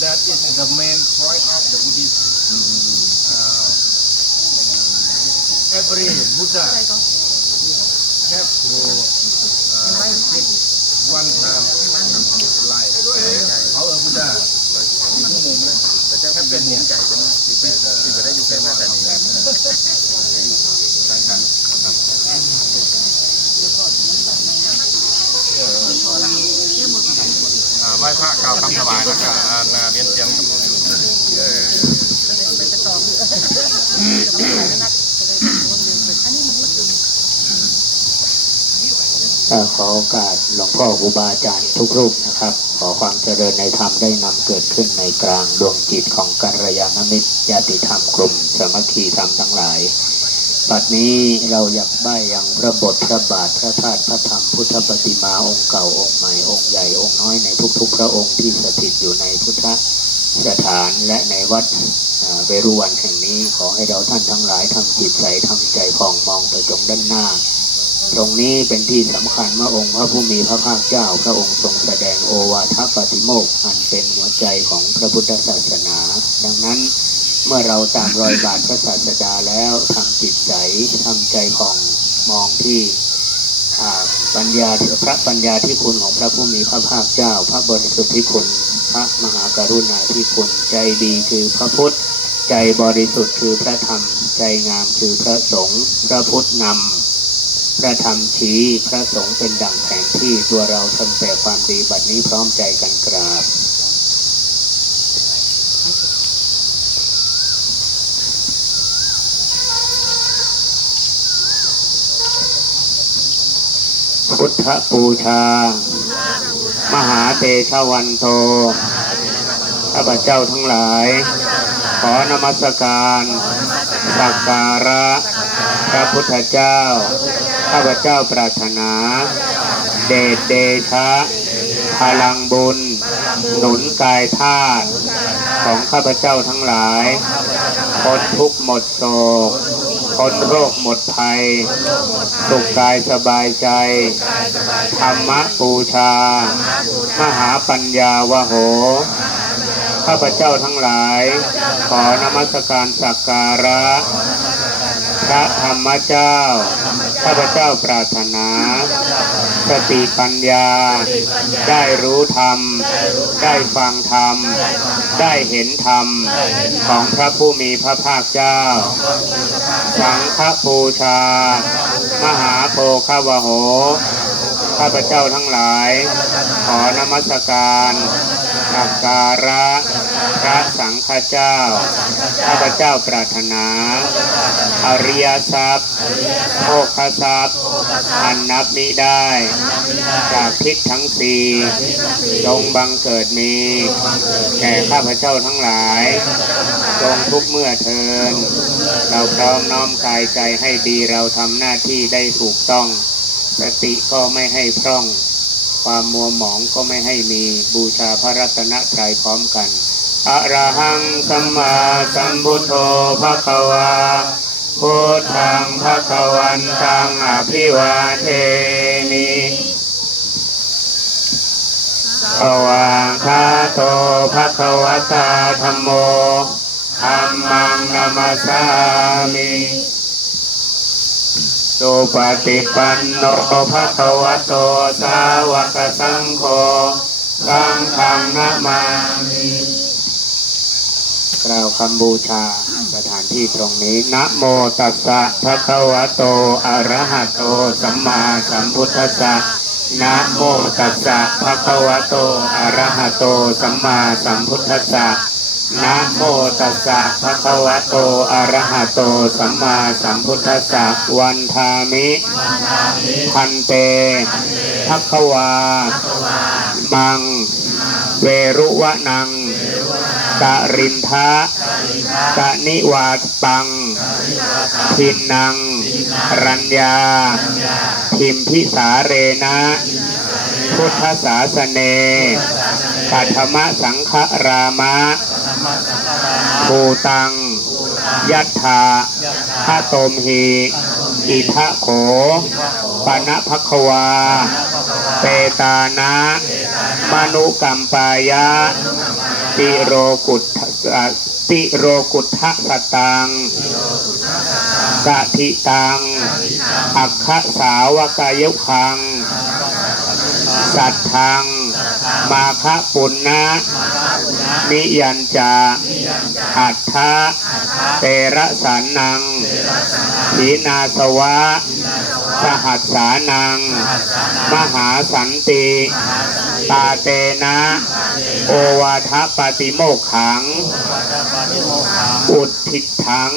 that is the main point of the Buddhism. Uh, every Buddha have to uh, sit one time in his life. Our Buddha แต่เจ้าเป็นหมูไก่เป็น สิบแปดสิบแปได้อยู่แค่แค่แต่นี้ไหว้พระกล่าวคำถวายแล้วก็อ่านเรียนเสียงกับเอ่ขอโอกาสหลวงพ่อครูบาอาจารย์ทุกรูปนะครับ ขอความเจริญในธรรมได้นำเกิดขึ้นในกลางดวงจิตของกัลยาณมิตรญาติธรรมกลุ่มสมัคคีธรรมทั้งหลายปัดนี้เราอยากได้ยังพระบทพระบาทพระธาตุพระธรรมพุทธปฏิมาองค์เก่าองค์ใหม่องค์ใหญ่องค์น้อยในทุกๆ พระองค์ที่สถิตอยู่ในพุทธสถานและในวัดเวรุวันแห่งนี้ขอให้เราท่านทั้งหลายทำจิตใสทำใจผ่องมองไปตรงด้านหน้า ตรงนี้เป็นที่สำคัญเมื่อองค์พระผู้มีพระภาคเจ้า พระองค์ทรงแสดงโอวาทปาติโมกข์อันเป็นหัวใจของพระพุทธศาสนา ดังนั้นเมื่อเราตามรอยบาทพระศาสดาแล้วทำจิตใจทำใจผ่องมองที่ปัญญาพระปัญญาที่คุณของพระผู้มีพระภาคเจ้า พระบริสุทธิ์ที่คุณ พระมหากรุณาที่คุณใจดีคือพระพุทธ ใจบริสุทธิ์คือพระธรรม ใจงามคือพระสงฆ์พระพุทธนำ พระธรรมชี้พระสงฆ์เป็นดั่งแผนที่ตัวเราทำแต่ความดีบัดนี้พร้อมใจกันกราบพุทธปูชา มหาเตชวันโตข้าพเจ้าทั้งหลาย ขอนมัสการ สักการะ พระพุทธเจ้า ข้าพเจ้าปรารถนา เดชเดชะ พลังบุญ หนุนกายธาตุของข้าพเจ้าทั้งหลายพ้นทุกข์หมดโศกพ้นโรคหมดภัย สุขกายสบายใจ ธรรมะปูชา มหาปัญญาวโห ข้าพเจ้าทั้งหลาย ขอนมัสการสักการะ พระธรรมเจ้า ข้าพเจ้าปรารถนาสติปัญญา ได้รู้ธรรม ได้ฟังธรรม ได้เห็นธรรม ของพระผู้มีพระภาคเจ้า สังฆปูชา มหาโพคาวโห ข้าพเจ้าทั้งหลาย ขอนมัสการสักการะ พระสังฆเจ้า ข้าพเจ้าปรารถนา อริยทรัพย์โภคทรัพย์ อันนับมิได้ จากทิศทั้งสี่จงบังเกิดมี แก่ข้าพเจ้าทั้งหลาย จงทุกเมื่อเทิน เราพร้อมน้อมกายใจให้ดีเราทำหน้าที่ได้ถูกต้อง สติก็ไม่ให้พร่องความมัวหมองก็ไม่ให้มีบูชาพระรัตนตรัยพร้อมกัน อะระหังสัมมาสัมพุทโธภะคะวาพุทธังภะคะวันตังอภิวาเทมิภวาคาโตภะคะวตาธรรมโมธัมมังนามาสามิสุปฏิปันโนภะคะวะโตสาวกสังโฆสังฆนะมามิ กล่าวคำบูชาสถานที่ตรงนี้ นะโมตัสสะภะคะวะโต อะระหะโต สัมมาสัมพุทธัสสะนะโมตัสสะภะคะวะโต อะระหะโต สัมมาสัมพุทธัสสะนะโมตัสสะภะคะวะโต อะระหะโต สัมมาสัมพุทธัสสะวันทามิพันเตภะคะวา มัง เวรุวะนัง กะรินทะกะนิวาปังทินนัง รัญญาทิมพิสาเรนะ พุทธศาสเนปัทมสังฆรามะสภูตัง ยัตถาพระโตมหีอิทะโขปณะภควา เปตานะ มนุกัมปายะ ติโรกุตติโรกุทธสตังกะทิตัง อักขสาวกายุคัง สัตทัง มาคะปุณนะนิยัญจาอัฏฐะเตระสันนังขีนาสวะ สหัสสานัง มหาสันติ ตาเตนะ โอวาทปฏิโมกขัง อุดทิถัง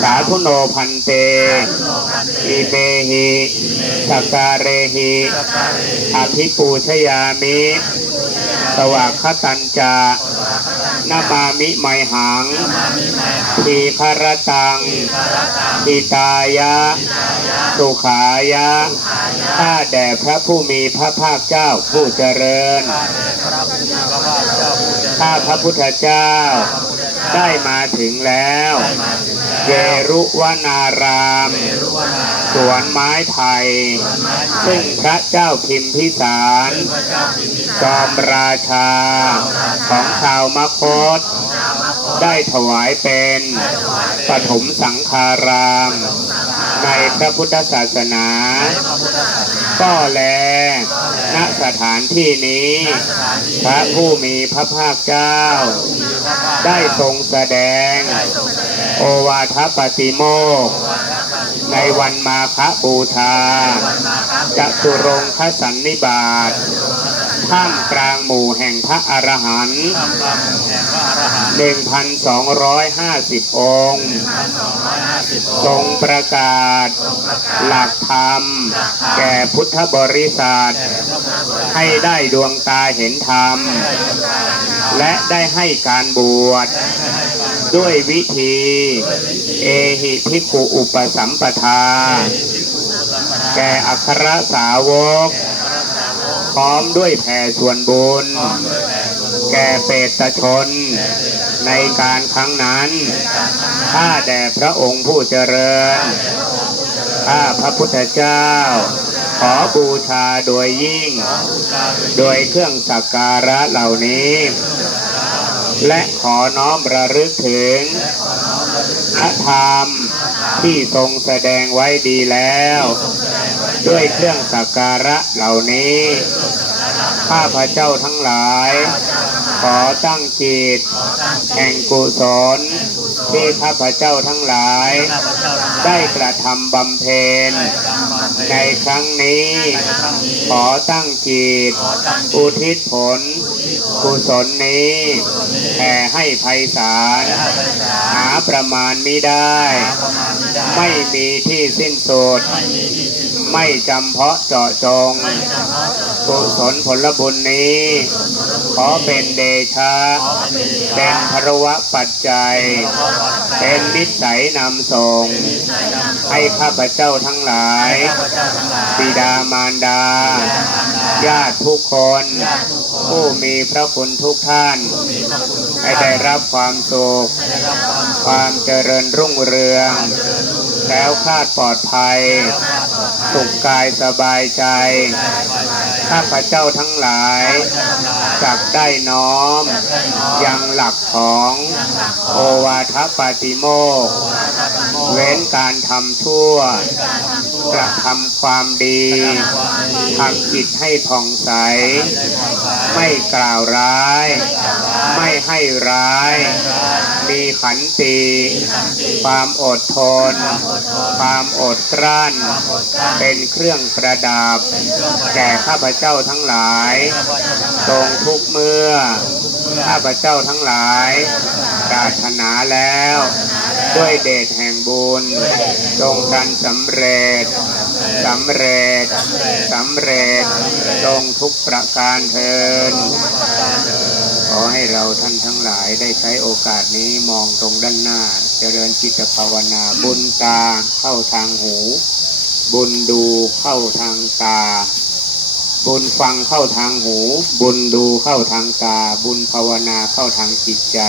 สาธุโนพันเต อิเมหิสกการเรหิอภิปูชยามิ สวากขตัญจา นามามิไมหังทีคารตังทิตายะ สุขายะ ข้าแด่พระผู้มีพระภาคเจ้าผู้เจริญ ข้าพระพุทธเจ้าได้มาถึงแล้ว เยรุวนาราม สวนไม้ไผ่ซึ่งพระเจ้าพิมพิสารจอมราชา ของชาวมคต ได้ถวายเป็นปฐมสังฆาราม ในพระพุทธศาสนา ก็แล ณ สถานที่นี้ พระผู้มีพระภาคเจ้า ได้ทรงแสดง โอวาทปฏิโมกข์ในวันมาคบูชาจะตุรงคสันนิบาต ท่ามกลางหมู่แห่งพระอรหันต์หนึ่งพันสองร้อยห้าสิบองค์ ทรงประกาศ หลักธรรม แก่พุทธบริษัท ให้ได้ดวงตาเห็นธรรม และได้ให้การบวช ด้วยวิธี เอหิภิกขุอุปสัมปทา แก่อัครสาวก พร้อมด้วยแผ่ส่วนบุญ แก่เปตชน ในการครั้งนั้น ข้าแด่พระองค์ผู้เจริญ ข้าพระพุทธเจ้า ขอบูชาโดยยิ่ง โดยเครื่องสักการะเหล่านี้ และขอน้อมระลึกถึงพระธรรมที่ทรงแสดงไว้ดีแล้ว ด้วยเครื่องสักการะเหล่านี้ ข้าพระเจ้าทั้งหลาย ขอตั้งจิต แห่งกุศลที่ข้าพระเจ้าทั้งหลาย ได้กระทำบำเพ็ญในครั้งนี้ ขอตั้งจิต อุทิศผล กุศลนี้แผ่ให้ไพศาลหาประมาณมิได้ ไม่มีที่สิ้นสุด ไม่จำเพาะเจาะจง กุศลผลบุญนี้ ขอเป็นเดชะ เป็นพระวะปัจจัย เป็นนิสัยนำส่ง ให้ข้าพเจ้าทั้งหลาย บิดามารดา ญาติทุกคน ผู้มีพระคุณทุกท่าน ให้ได้รับความสุข ความเจริญรุ่งเรือง แล้วคลาดปลอดภัย สุขกายสบายใจ ข้าพเจ้าทั้งหลายจักได้น้อม ยังหลักของโอวาทปาติโมกข์เว้นการทำชั่ว กระทำความดีทำจิตให้ผ่องใส ไม่กล่าวร้าย ไม่ให้ร้าย มีขันติความอดทน ความอดกลั้น เป็นเครื่องประดับ แก่ข้าพเจ้าทั้งหลายตรงทุกเมื่อ ข้าพเจ้าทั้งหลายปรารถนาแล้ว ด้วยเดชแห่งบุญจงกันสำเร็จสำเร็จสำเร็จจงทุกประการเทินขอให้เราท่านทั้งหลายได้ใช้โอกาสนี้มองตรงด้านหน้า เจริญจิตภาวนาบุญตาเข้าทางหู บุญดูเข้าทางตา บุญฟังเข้าทางหู บุญดูเข้าทางตา บุญภาวนาเข้าทางจิตใจ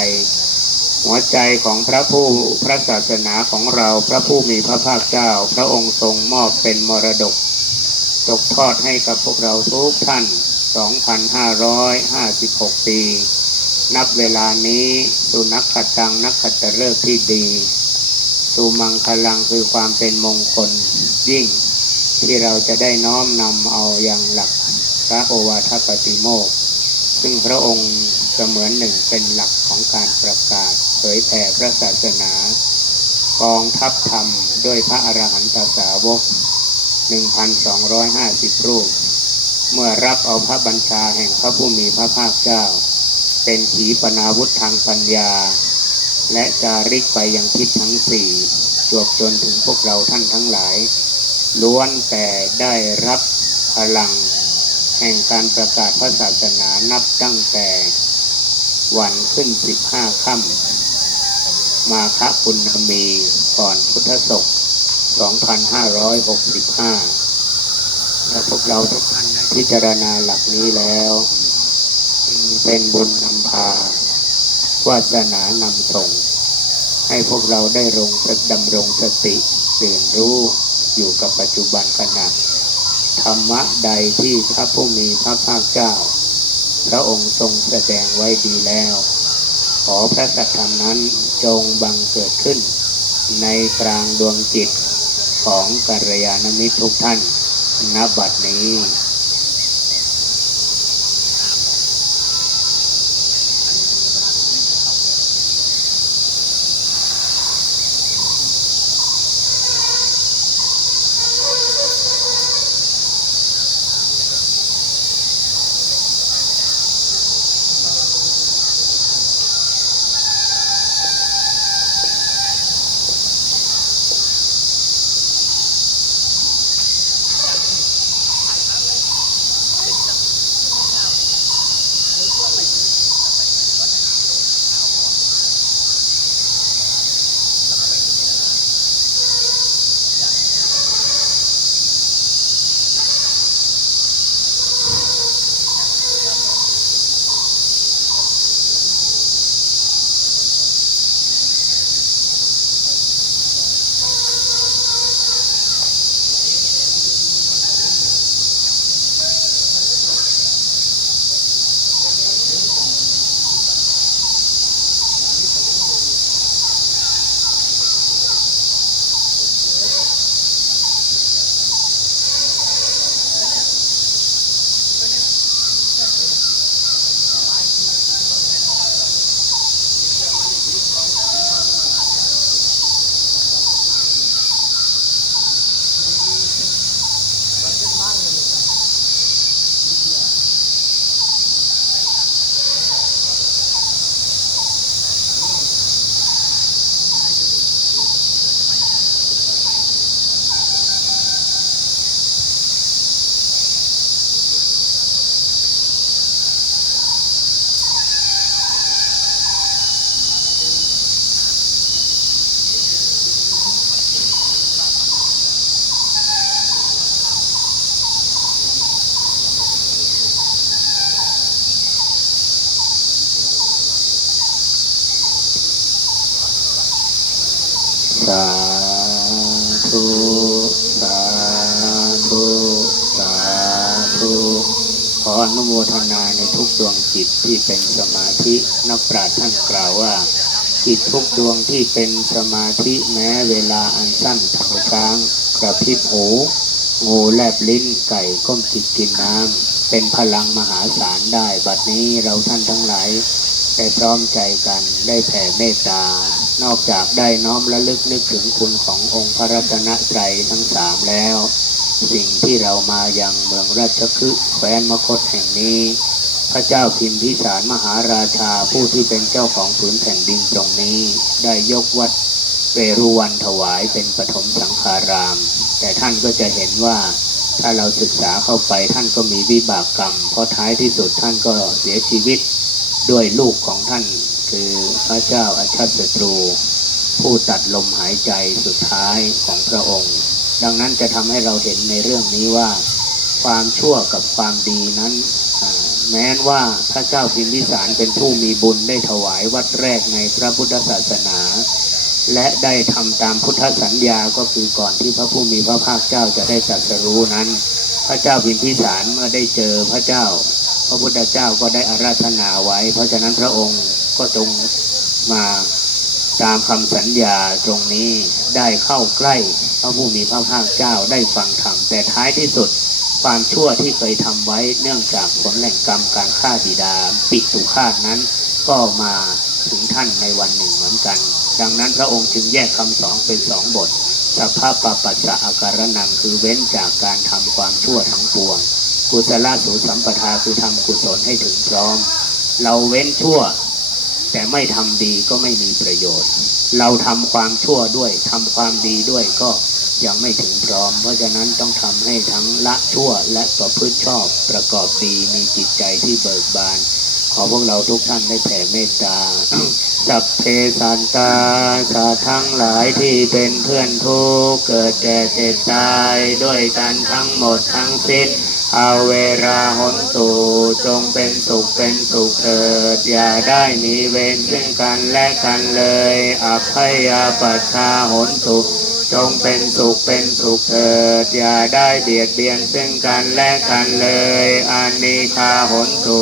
หัวใจของพระผู้พระศาสนาของเราพระผู้มีพระภาคเจ้า พระองค์ทรงมอบเป็นมรดก ตกทอดให้กับพวกเราทุกท่าน 2,556 ปี นับเวลานี้สุนัขขตังนักขัตฤกษ์ที่ดีสุมังคลังคือความเป็นมงคลยิ่ง ที่เราจะได้น้อมนำเอาอย่างหลักพระโอวาทปฏิโมกซึ่งพระองค์เสมือนหนึ่งเป็นหลักของการประกาศ ยแผ่พระศาสนา กองทัพธรรมด้วยพระอรหันตสาวก 1,250 รูป เมื่อรับเอาพระบัญชาแห่งพระผู้มีพระภาคเจ้า เป็นขีปนาวุธทางปัญญา และจาริกไปยังทิศทั้งสี่จวบจนถึงพวกเราท่านทั้งหลาย ล้วนแต่ได้รับพลัง แห่งการประกาศพระศาสนานับตั้งแต่วันขึ้นสิบห้าค่ำ มาคปุณมีก่อนพุทธศก 2565 และพวกเราทุกท่านได้พิจารณาหลักนี้แล้วเป็นบุญนำพาวาสนานำส่ง ให้พวกเราได้รงสดำรงสติตื่นรู้อยู่กับปัจจุบันขณะธรรมะใดที่พระผู้มีพระภาคเจ้า พระองค์ทรงแสดงไว้ดีแล้ว ขอพระสัทธรรมนั้นจงบังเกิดขึ้น ในกลางดวงจิตของกัลยาณมิตรทุกท่านณบัดนี้ สาธุสาธุสาธุขออนุโมทนาในทุกดวงจิตที่เป็นสมาธินักปราชญ์ท่านกล่าวว่า จิตทุกดวงที่เป็นสมาธิแม้เวลาอันสั้นเท่าช้างกระพริบหูงูแลบลิ้นไก่ก้มจิตกินน้ำเป็นพลังมหาศาลได้ บัดนี้เราท่านทั้งหลายได้พร้อมใจกันได้แผ่เมตตา นอกจากได้น้อมระลึกนึกถึงคุณขององค์พระรัตนตรัยทั้งสามแล้ว สิ่งที่เรามายังเมืองราชคฤห์แคว้นมคตแห่งนี้ พระเจ้าพิมพิสารมหาราชาผู้ที่เป็นเจ้าของผืนแผ่นดินตรงนี้ ได้ยกวัดเวรุวันถวายเป็นปฐมสังฆาราม แต่ท่านก็จะเห็นว่าถ้าเราศึกษาเข้าไปท่านก็มีวิบากกรรม เพราะท้ายที่สุดท่านก็เสียชีวิตด้วยลูกของท่าน คือพระเจ้าอาชาติศัตรู ผู้ตัดลมหายใจสุดท้ายของพระองค์ ดังนั้นจะทำให้เราเห็นในเรื่องนี้ว่า ความชั่วกับความดีนั้น แม้นว่าพระเจ้าพิมพิสารเป็นผู้มีบุญได้ถวายวัดแรกในพระพุทธศาสนา และได้ทำตามพุทธสัญญาก็คือก่อนที่พระผู้มีพระภาคเจ้าจะได้ตรัสรู้นั้น พระเจ้าพิมพิสารเมื่อได้เจอพระเจ้า พระพุทธเจ้าก็ได้อาราธนาไว้ เพราะฉะนั้นพระองค์ ก็จงมาตามคำสัญญาตรงนี้ได้เข้าใกล้พระผู้มีพระภาคเจ้าได้ฟังธรรมแต่ท้ายที่สุดความชั่วที่เคยทำไว้เนื่องจากผลแห่งกรรมการฆ่าบิดาปิตุคาตนั้น ก็มาถึงท่านในวันหนึ่งเหมือนกัน ดังนั้นพระองค์จึงแยกคำสองเป็นสองบทสัพพะปปัสสะอาการนังคือเว้นจากการทำความชั่วทั้งปวง กุศลสูสัมปทาคือทำกุศลให้ถึงพร้อม เราเว้นชั่ว แต่ไม่ทำดีก็ไม่มีประโยชน์ เราทำความชั่วด้วยทำความดีด้วยก็ยังไม่ถึงพร้อม เพราะฉะนั้นต้องทำให้ทั้งละชั่วและประพฤติชอบประกอบดีมีจิตใจที่เบิกบาน ขอพวกเราทุกท่านได้แผ่เมตตา สัพเพสันตาสัตว์ทั้งหลายที่เป็นเพื่อนทุกเกิดแก่เจ็บตายด้วยกันทั้งหมดทั้งสิ้น อาเวลาหนตูจงเป็นสุขเป็นสุขเถิด อย่าได้มีเวรซึ่งกันและกันเลยอภัยปัชชาหนตุจงเป็นสุขเป็นสุขเถิด อย่าได้เบียดเบียนซึ่งกันและกันเลยอานิคาหนตุ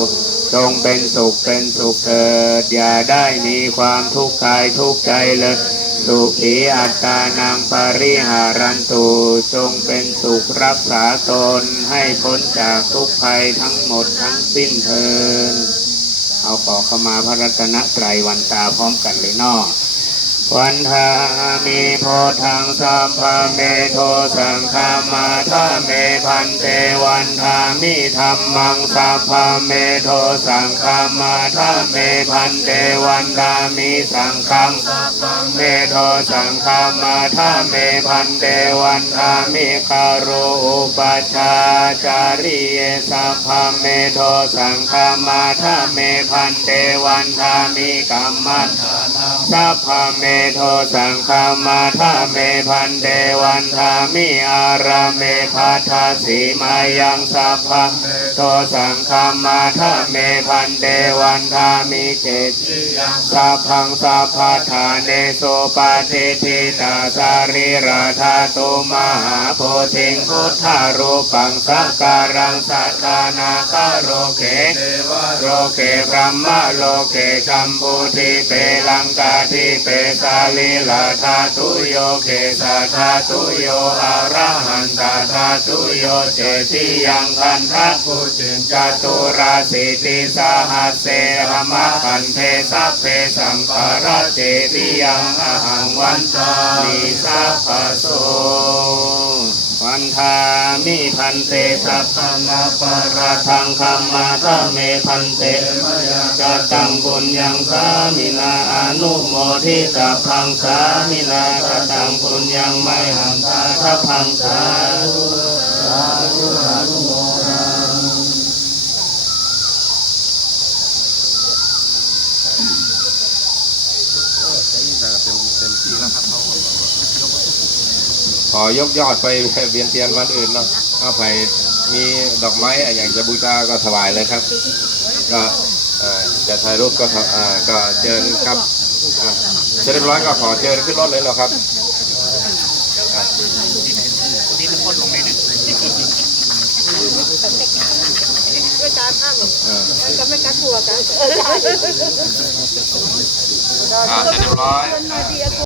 จงเป็นสุขเป็นสุขเถิด อย่าได้มีความทุกข์กายทุกข์ใจเลย สุขีอัตานังปริหารันตุจงเป็นสุขรักษาตนให้พ้นจากทุกภัยทั้งหมดทั้งสิ้นเทินเอาขอเข้ามาพระรัตนตรัยวันตาพร้อมกันเลยนอ วันทามีโพธังสัมภเมโทสังฆามาทาเมพันเตวันทามิธรรมังสัพพเมโทสังฆามาทาเมพันเตวันทามิสังฆังเมโทสังฆามาทาเมพันเตวันทามิคารุอุปัชาจาริเยสัพพเมโทสังฆามาทาเมพันเตวันทามิกัมมันสัพพเมโทสังฆามาทาเมพันเตวันทามิอาราเมพัทธาสีมายังสัพพะโทสังฆามาทาเมพันเตวันทามิเจติสัพพังสัพพะทาเนโสปาติทิตาสาริราธาตุมหาโพธิงพุทธารูปังสักการังสัทธานาคาโรเกโรเกพรหมโลเกกัมพูทิเปลังกาทิเปสาลีลาธาตุโยเกสาธาตุโยอาระหันตาธาตุโยเจติยังพันทัพพุจินจตุราสิติสหัสเสหมะพันเทสัพเพสัมปาระเจติยังอหังวันตาลิสัพพโส วันทามิพันเตสัพพมาปะระทังคัมมาทะเมพันเตจะตังบุญยังสามินาอนุโมทิตาพังสามินากตังบุญยังไม่หันตาทัพังสาธุสาธุอนุโมทนา ขอยกยอดไปเวียนเทียนวันอื่นเนาะเอาไปมีดอกไม้อะไรอย่างจะบูชาก็ถวายเลยครับ ก็เอ่อจะถ่ายรูปก็ถเอ่อก็เชิญครับอะเสร็จเรียบร้อยก็ขอเชิญขึ้นรถเลยเหรอครับอะไม่การอ้ามเออก็ไม่การทัวกันอ่าเสร็จเรียบร้อยนาที